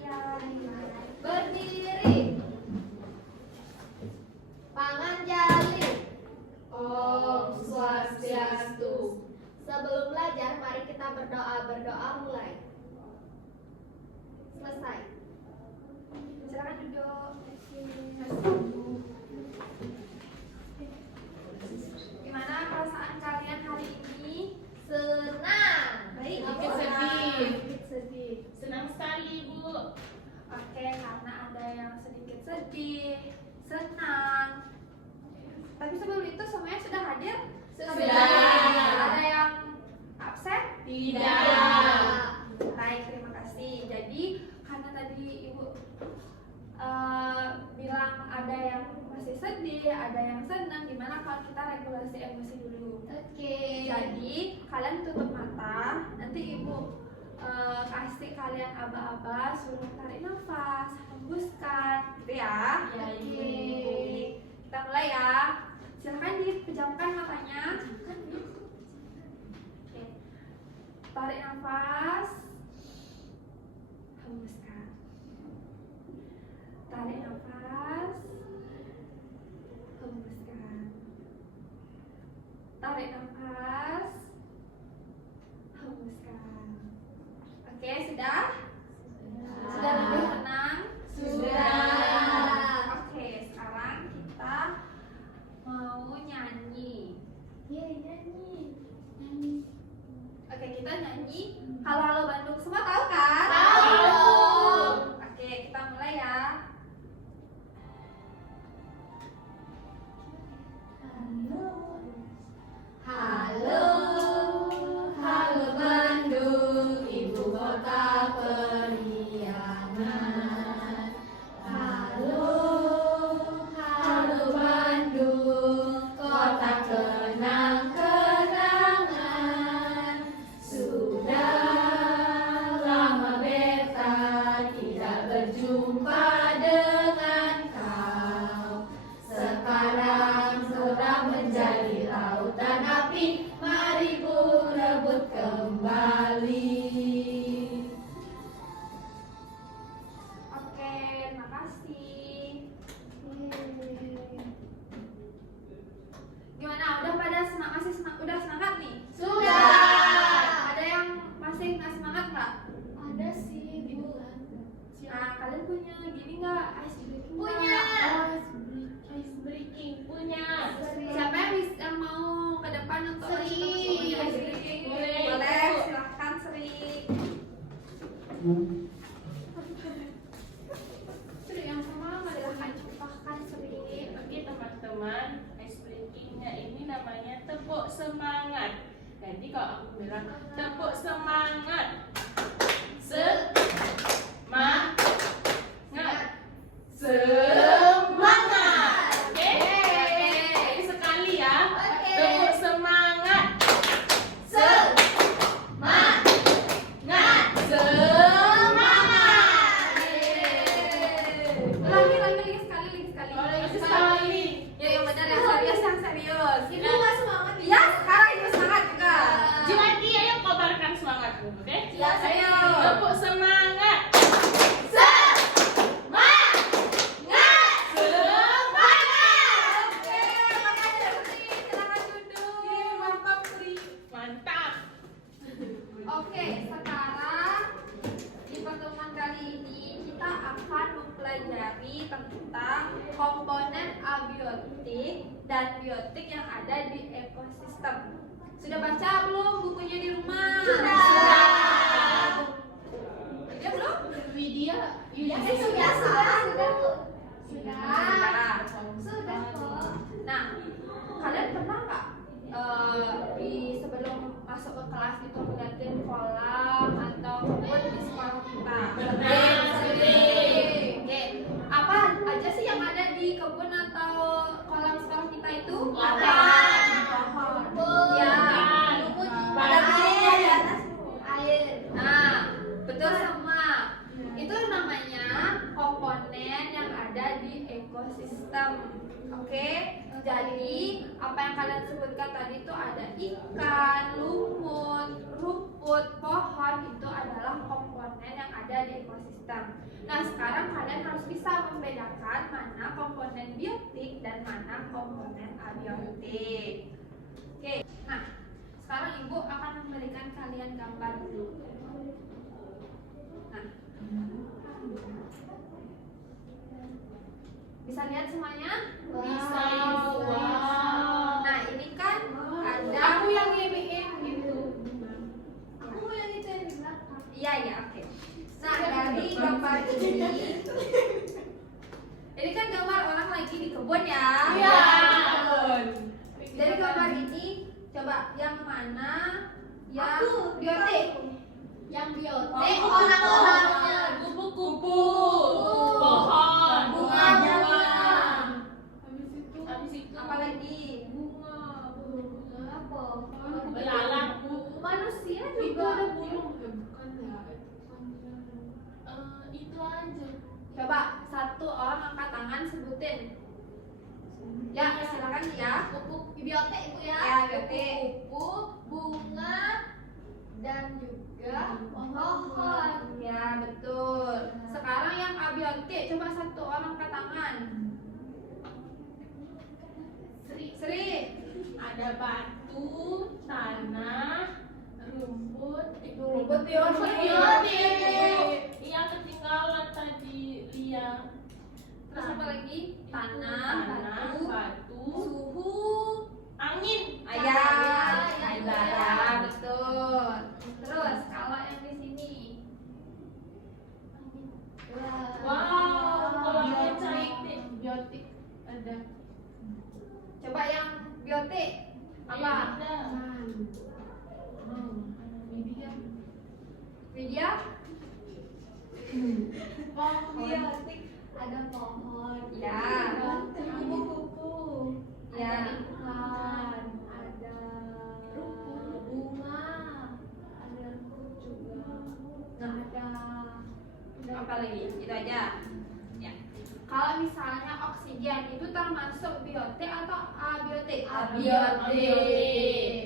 kalian. Berdiri. Pangan jali. Om Swastiastu. Sebelum belajar, mari kita berdoa. Berdoa mulai. Selesai. Silakan duduk. Gimana perasaan kalian hari ini? Senang. Baik. Sedikit sedih. Senang sekali, Bu. Oke, karena ada yang sedikit sedih, senang. Tapi sebelum itu semuanya sudah hadir? Sudah. Ada yang absen? Tidak. Baik, terima kasih. Jadi karena tadi Ibu bilang ada yang masih sedih, ada yang senang, gimana kalau kita regulasi emosi dulu? Oke. Jadi kalian tutup mata, nanti Ibu kasih kalian aba-aba, suruh tarik nafas, hembuskan, gitu ya. Ya, Oke. Kita mulai ya. Silahkan dipejamkan matanya. Oke. Tarik nafas, hembuskan. Tarik nafas, hembuskan. Tarik nafas, hembuskan. Oke, sudah? Sudah lebih tenang? Sudah. Oke, sekarang kita mau nyanyi. Nyanyi. Oke, kita nyanyi Halo Halo Bandung. Semua tahu kan? Tahu. Oke, kita mulai ya. Halo, halo Bandung, ibu kota periangan. Halo, halo Bandung, kota kenang-kenangan. Sudah lama beta tidak berjumpa dengan kau. Sekarang sudah menjadi lautan api, mari ku rebut kembali. Oke, terima kasih. Gimana? Udah pada udah semangat nih? Sudah. Ada yang masih nggak semangat nggak? Ada sih, Bu. Nah, kalian punya gini nggak? Ice breaking Punya. nggak? Ice breaking punya. Siapa yang mau ke depan untuk Sri. kasih tahu semuanya ice breaking? Boleh. Boleh, silahkan Sri. Sri yang sama silahkan contohkan Sri. Oke, teman-teman, ice breakingnya ini namanya tepuk semangat. Jadi kalau aku bilang tepuk semangat, semangat, semangat. Oke, sekali ya. Oke. Tepuk semangat, Semangat. semangat. Lagi sekali. Masih sekali. Ya, yang benar yang serius, yang serius. Ibu nggak semangat Ya, sekarang Ibu semangat juga. Jadi ayo kobarkan semangatmu, oke? Ya, Ayo. Tepuk semangat. Semangat. Semangat. Oke, makasih Sri. Silakan duduk. Mantap, Sri. Mantap. Oke, sekarang di pertemuan kali ini kita akan mempelajari tentang komponen abiotik dan biotik yang ada di ekosistem. Sudah baca belum bukunya di rumah? Sudah. Sudah belum? Widya, Sudah. Sudah kok. Nah, kalian pernah nggak di sebelum masuk ke kelas itu ngeliatin kolam atau kebun di sekolah kita? Sering. Oke, apa aja sih yang ada di kebun atau kolam sekolah kita itu? Pohon. Pohon. Ya. Pada air. Air. Nah, betul semua. Itu namanya komponen yang ada di ekosistem. Oke, jadi apa yang kalian sebutkan tadi itu ada ikan, lumut, rumput, pohon, itu adalah komponen yang ada di ekosistem. Nah, sekarang kalian harus bisa membedakan mana komponen biotik dan mana komponen abiotik. Oke, nah sekarang ibu akan memberikan kalian gambar dulu. Nah, bisa lihat semuanya? Bisa, Ibu. Nah, ini kan ada. Aku yang iniin gitu. Aku mau yang itu yang di belakang. Iya, iya, oke. Nah, dari gambar ini kan gambar orang lagi di kebun ya. Iya. Dari gambar ini coba yang mana yang Aku, biotik? Yang biotik Oh, orang-orangnya. Kupu-kupu, pohon, Bunganya. Habis itu Apalagi? Apa? belalang, Manusia juga juga ada ada burung. itu aja. Coba satu orang angkat tangan sebutin. Ya, silakan ya. Pupuk biotik itu ya. Ya, biotik. Pupuk, bunga, dan juga pohon. Ya, betul. Sekarang yang abiotik, coba satu orang angkat tangan. Sri. Ada batu, tanah, rumput, Rumput biotik. Iya, ketinggalan tadi Lia. Terus apa lagi? Tanah, Tanah, batu, batu, suhu, angin. ayam, Cahaya. ya, betul. Terus kalau yang di sini, Wow, kolaknya cantik. Biotik ada. coba yang biotik apa? Ada. Widya? Biotik ada pohon. Ya. Ada kupu-kupu. Ya. Ada ikan. Ada bunga. Ada rumput juga. Nah, Ada apa lagi? Itu aja. Ya. Kalau misalnya oksigen itu termasuk biotik atau abiotik? Abiotik.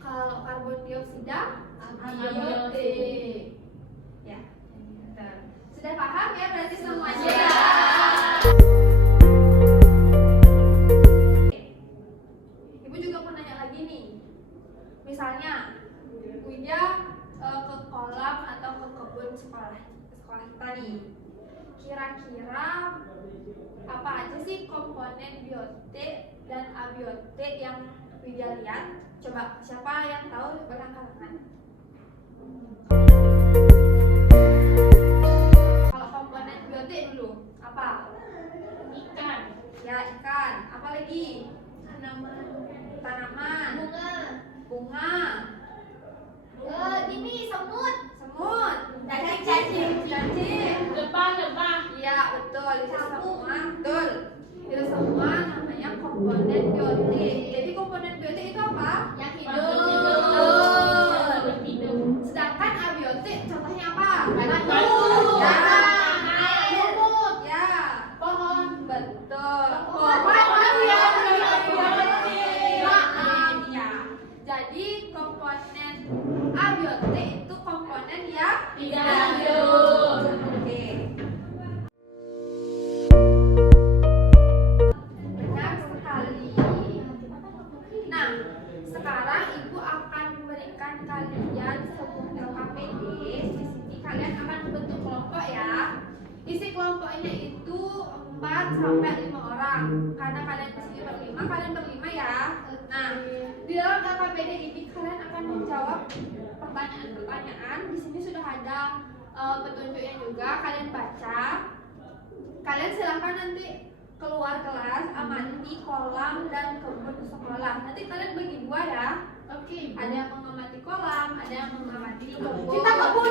Kalau karbon dioksida? Abiotik. Ya. Sudah paham ya berarti semuanya? Sudah. Ibu juga mau nanya lagi nih. Misalnya Widya ke kolam atau ke kebun sekolah kita nih. Kira-kira apa aja sih komponen biotik dan abiotik yang Widya lihat? Coba siapa yang tahu berangkat tangan? Kalau komponen biotik dulu apa? Ikan. Ya, ikan. Apa lagi? tanaman. Tanaman. Bunga. Bunga. Ini semut. Semut. Cacing. Lebah. Iya, betul. Itu Sapu. semua. Betul. Itu semua namanya komponen biotik. Jadi komponen biotik itu apa? Yang Makhluk hidup. hidup. Hidup. Sedangkan abiotik contohnya apa? Batu. Ya. Air. Ya. Pohon. Betul. Pohon. Ya. Biotik. Ya. Jadi komponen abiotik itu komponen yang Tidak hidup. Oke. Benar sekali. Nah, sekarang ibu akan memberikan kalian sebuah LKPD. Di sini kalian akan membentuk kelompok ya. Isi kelompoknya itu 4 sampai 5 orang. Karena kalian di sini berlima, kalian berlima ya. Nah, di dalam LKPD ini kalian akan menjawab pertanyaan-pertanyaan. Di sini sudah ada petunjuknya juga. Kalian baca. Kalian silahkan nanti keluar kelas amati kolam dan kebun sekolah. Nanti kalian bagi dua ya. Oke. Ada yang mengamati kolam, ada yang mengamati kebun. Kita kebun.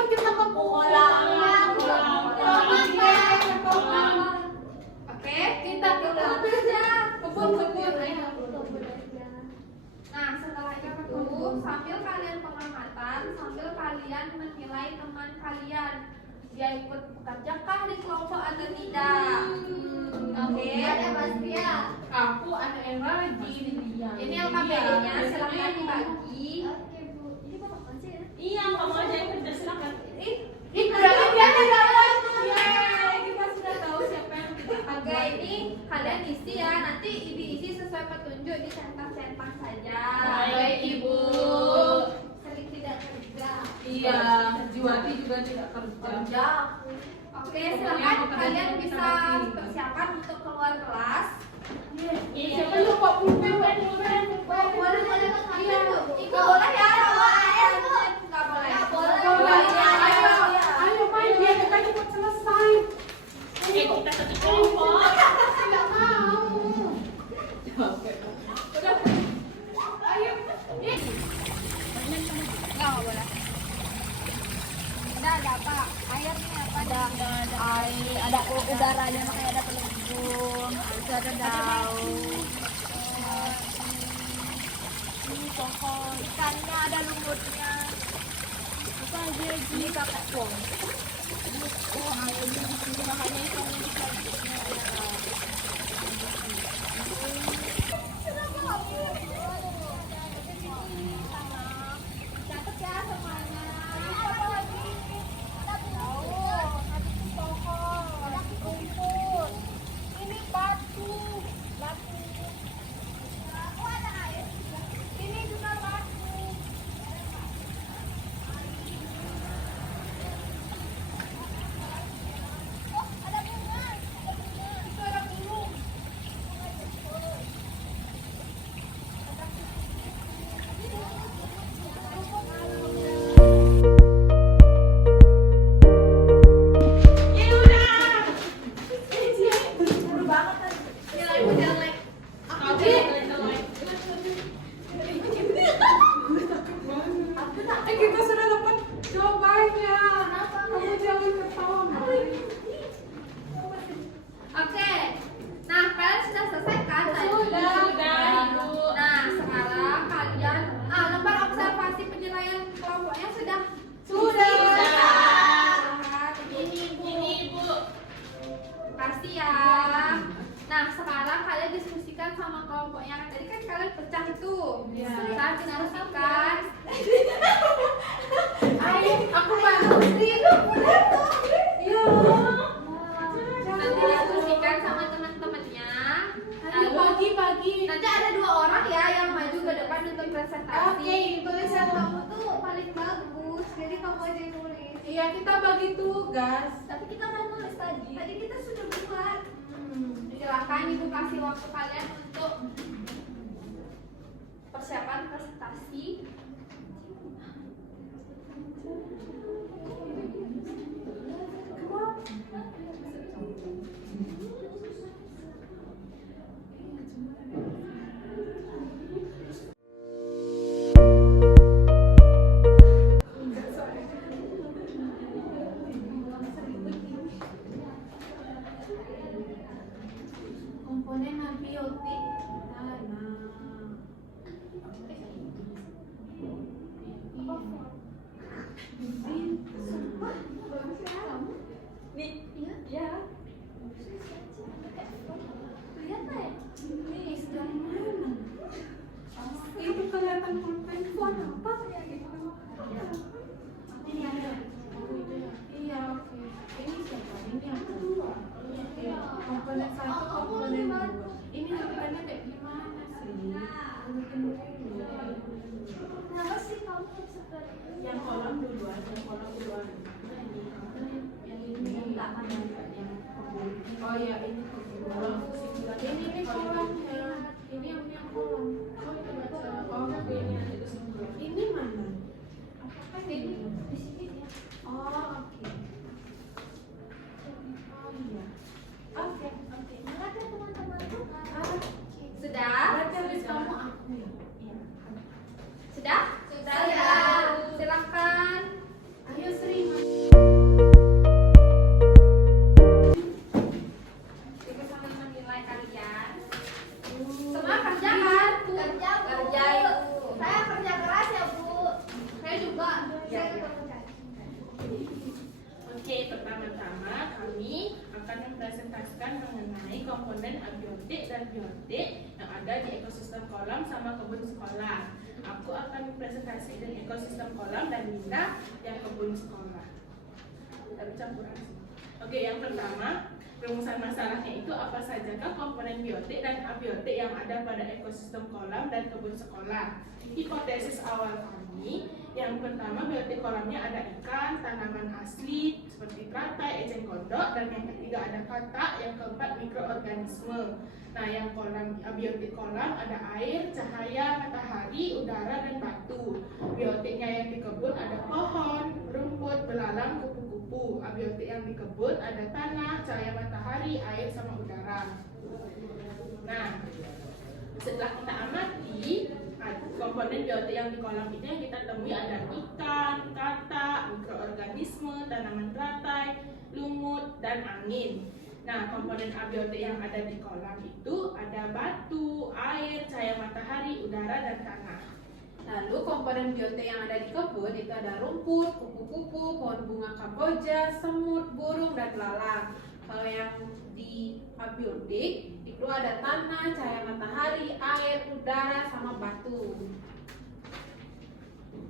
Oke, kita aja kebun. Nah, setelah itu sambil kalian pengamatan, sambil kalian menilai teman kalian dia ikut bekerjakah di kelompok atau tidak. Oke. Ada Bastia. Aku ada yang rajin. Ini LKPD-nya silahkan dibagi. Oke Bu. Ini Bapak aja ya. Iya, kamu aja yang kerja silakan. Berarti dia tidak tahu. Yeay, kita sudah tahu siapa yang kita Oke, ini kalian isi ya. Nanti diisi sesuai petunjuk di centang-centang saja. Baik, Ibu. Sering tidak kerja. Iya, Jiwati juga tidak kerja. Oke, silakan kalian bisa persiapan untuk keluar kelas. Siapa yang lupa pulpen? Boleh Kak Iya. Ibu boleh ya? Nggak boleh. Nggak boleh. Ayo main biar kita cepat selesai. Kita satu kelompok. Tidak mau. Udah. Ayo. Nggak boleh. Ada apa? Airnya apa? Ada air, ada udaranya makanya ada pelembung, ada daun. Ini pohon, ikannya ada lumutnya. Apa aja ini pakai pong. Oh, airnya di sini makanya ikannya di selanjutnya ada. Catat ya semuanya. Apa lagi? Ini batu. Oh, ada air. Ini juga batu. Oh, ada bunga. Itu ada burung. Kita sudah dapat jawabannya. Kamu jangan ketawa, Mai. Oke. Nah, kalian sudah selesai kan tadi? Sudah, Ibu. Nah, sekarang kalian lembar observasi penilaian kelompoknya sudah. Ini Ibu. kasih ya. Nah, sekarang kalian diskusikan sama kelompoknya. Tadi kan kalian pecah itu. Iya. Sekarang diskusikan. Ayo, aku bantu. Iya. Iya. Nanti diskusikan sama teman-temannya. Lalu Pagi. nanti ada 2 orang ya yang maju ke depan untuk presentasi. Oke, Tulisan kamu tuh paling bagus. Jadi kamu aja yang nulis. Iya, kita bagi tugas. Tapi kita udah nulis tadi. Tadi kita sudah buat. Silakan Ibu kasih waktu kalian untuk persiapan presentasi. Komponen abiotik tanah. Nih, Iya. ya. Lihat ya. Nih, dari mana? Itu kelihatan pulpen warna apa? Ini ada. Iya, oke. Ini siapa? Ini aku. Iya. Komponen 1, komponen 2. Ini urutannya kayak gimana sih? Urutan dulu. Kenapa sih kamu seperti Yang kolom duluan, yang ini oh ya ini kolom. Ini kolomnya, ini yang kolom. Oh ini ada kesimpulan. Ini mana? Apakah ini? di sini ya? Oh oke. Oh iya. Oke. Mana kan teman-teman tuh? Sudah? Berarti habis kamu aku ya. Iya. Sudah? Sudah ya. Silakan. Ayo Sri. Ibu sambil menilai kalian. mempresentasikan mengenai komponen abiotik dan biotik yang ada di ekosistem kolam sama kebun sekolah. Aku akan presentasi dengan ekosistem kolam dan Linda yang kebun sekolah. Tapi campuran sih. Oke, yang pertama, rumusan masalahnya itu apa sajakah komponen biotik dan abiotik yang ada pada ekosistem kolam dan kebun sekolah. Hipotesis awal kami, yang pertama biotik kolamnya ada ikan, tanaman asli seperti teratai, eceng gondok, dan yang ketiga ada katak, yang keempat mikroorganisme. Nah, yang abiotik kolam ada air, cahaya, matahari, udara, dan batu. Biotiknya yang di kebun ada pohon, rumput, belalang, kupu-kupu. Abiotik yang di kebun ada tanah, cahaya matahari, air, sama udara. Nah, setelah kita amati komponen biotik yang di kolam itu yang kita temui ada ikan, katak, mikroorganisme, tanaman teratai, lumut, dan angin. Nah, komponen abiotik yang ada di kolam itu ada batu, air, cahaya matahari, udara, dan tanah. Lalu komponen biotik yang ada di kebun itu ada rumput, kupu-kupu, pohon bunga kamboja, semut, burung, dan belalang. Kalau yang di abiotik itu ada tanah, cahaya matahari, air, udara, sama batu.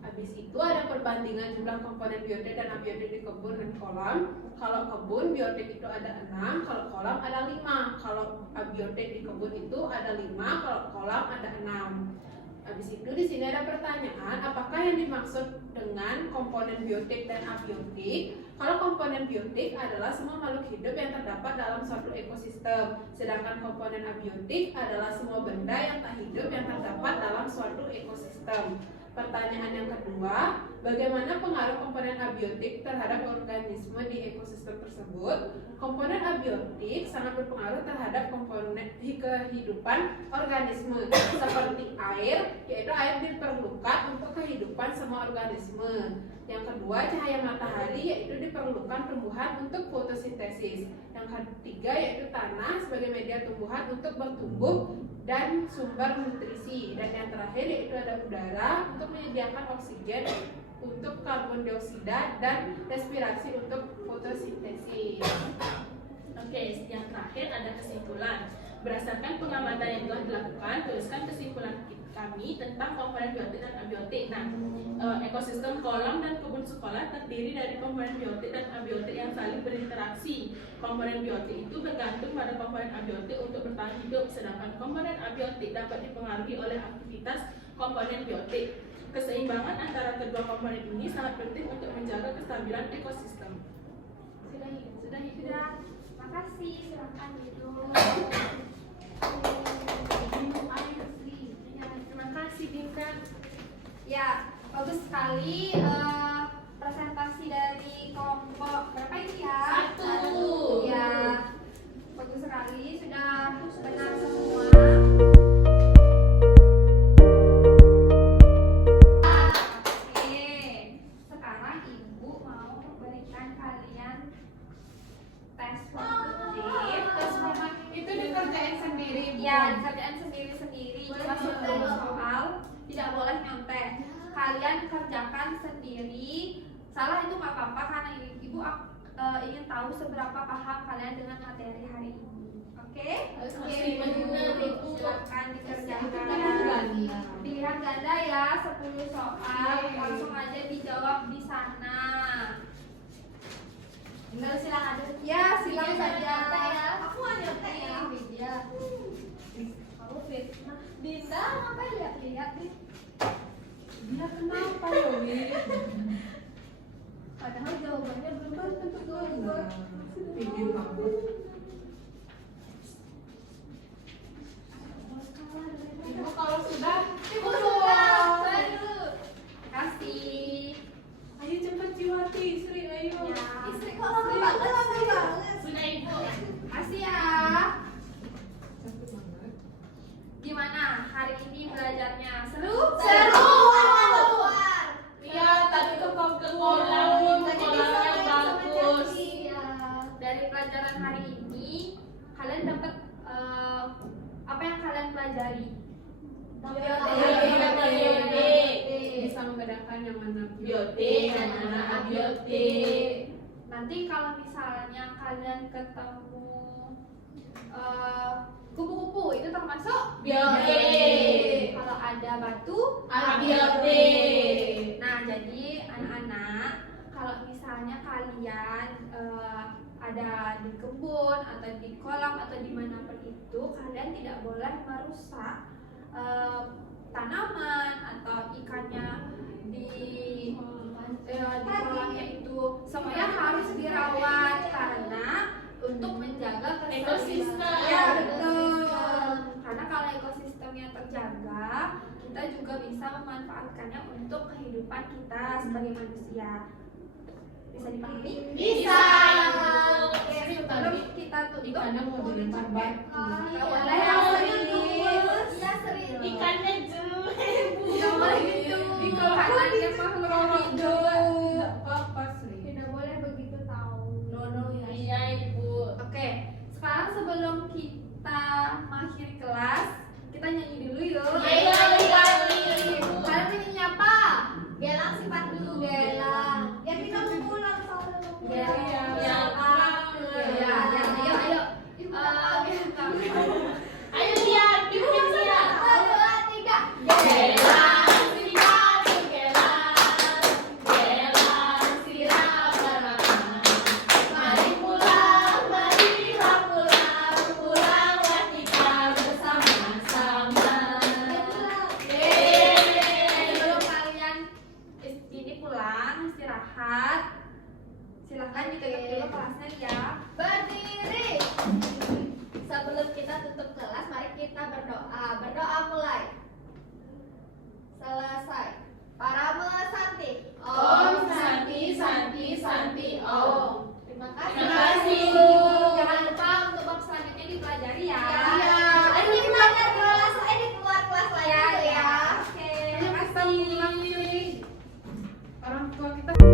Habis itu ada perbandingan jumlah komponen biotik dan abiotik di kebun dan kolam. Kalau kebun biotik itu ada 6, kalau kolam ada 5. Kalau abiotik di kebun itu ada 5, kalau kolam ada 6. Habis itu di sini ada pertanyaan, apakah yang dimaksud dengan komponen biotik dan abiotik? Kalau komponen biotik adalah semua makhluk hidup yang terdapat dalam suatu ekosistem, sedangkan komponen abiotik adalah semua benda yang tak hidup yang terdapat dalam suatu ekosistem. Pertanyaan yang kedua, bagaimana pengaruh komponen abiotik terhadap organisme di ekosistem tersebut? Komponen abiotik sangat berpengaruh terhadap komponen kehidupan organisme seperti air, yaitu air diperlukan untuk kehidupan semua organisme. Yang kedua, cahaya matahari, yaitu diperlukan tumbuhan untuk fotosintesis. Yang ketiga yaitu tanah sebagai media tumbuhan untuk bertumbuh dan sumber nutrisi. Dan yang terakhir yaitu ada udara untuk menyediakan oksigen untuk karbon dioksida dan respirasi untuk fotosintesis. Oke, yang terakhir ada kesimpulan. Berdasarkan pengamatan yang telah dilakukan, tuliskan kesimpulan kami tentang komponen biotik dan abiotik. Nah, ekosistem kolam dan kebun sekolah terdiri dari komponen biotik dan abiotik yang saling berinteraksi. Komponen biotik itu bergantung pada komponen abiotik untuk bertahan hidup, sedangkan komponen abiotik dapat dipengaruhi oleh aktivitas komponen biotik. Keseimbangan antara kedua komponen ini sangat penting untuk menjaga kestabilan ekosistem. Sudah. Makasih, silakan duduk. Minum air sih. Ya, terima kasih Dinda. Ya, bagus sekali presentasi dari kelompok berapa ini ya? 1. Ya, bagus sekali, sudah benar semua. Oke, sekarang Ibu mau memberikan kalian tes formatif. Tes formatif itu dikerjain sendiri, Bu. Ya, kerjaan sendiri-sendiri. Cuma 10 soal, tidak boleh nyontek. Kalian kerjakan sendiri. Salah itu nggak apa-apa karena Ibu ingin tahu seberapa paham kalian dengan materi hari ini. Oke? Silakan dikerjakan. Pilihan ganda ya, 10 soal. Langsung aja dijawab di sana. Silakan. Ya, silakan saja. Aku mau nyontek ya. Ya. Kamu fitnah. Dinda ngapain lihat-lihat nih? Dia kenapa ya, Wi? Padahal jawabannya belum tentu benar. Pingin banget. Ibu kalau sudah, Ibu sudah. Baru. Kasih. ayo cepat Ciwati, Sri, ayo. Ya. Istri kok lama banget. Sudah Ibu. Kasih ya. Cepet banget. Gimana hari ini belajarnya? Seru? Seru. Iya, tadi ke kolam yang bagus. Dari pelajaran hari ini kalian dapat apa yang kalian pelajari? Bisa membedakan yang mana Biotik dan mana abiotik. Nanti kalau misalnya kalian ketemu kupu-kupu itu termasuk Biotik. Kalau ada batu Abiotik. Nah, jadi anak-anak, kalau misalnya kalian ada di kebun atau di kolam atau dimanapun itu, kalian tidak boleh merusak tanaman atau ikannya di kolamnya itu. Semuanya harus dirawat karena untuk menjaga Ekosistem. Ya, betul. Karena kalau ekosistemnya terjaga, kita juga bisa memanfaatkannya untuk kehidupan kita sebagai manusia. Bisa dipahami? Bisa. Sebelum kita tutup, Ikannya mau dilempar batu. nggak boleh yang serius. Iya serius. Ikannya jelek, Bu. Nggak boleh gitu. Karena dia makhluk hidup. Tidak apa-apa, Sri. Tidak boleh begitu tahu. Nono ya. Iya, Ibu. Oke, sekarang sebelum kita mengakhiri kelas, kita nyanyi dulu yuk. Ayo, nyanyi. Kalian nyanyi apa? Gelang sifat dulu gelang. Ya kita mau pulang soalnya mau pulang. Iya. Ya. Ya, ayo, ayo. Ayo lihat, pimpin dia. 1, 2, 3. Gelang sifat gelang. Gelang sirap berakan. Mari pulang, marilah pulang. Pulanglah kita bersama-sama. Sebelum kalian ini pulang istirahat, silahkan ditutup dulu kelasnya ya. Berdiri. Sebelum kita tutup kelas, mari kita berdoa. Berdoa mulai. Selesai. Parame Santi. Om Santi, Santi, Santi, Om. Terima kasih. Terima kasih. Jangan lupa untuk bab selanjutnya dipelajari ya. Ya. Ini belajar kelas, ini keluar kelas lagi ya. Oke, Terima terima kasih. kasih. Orang tua kita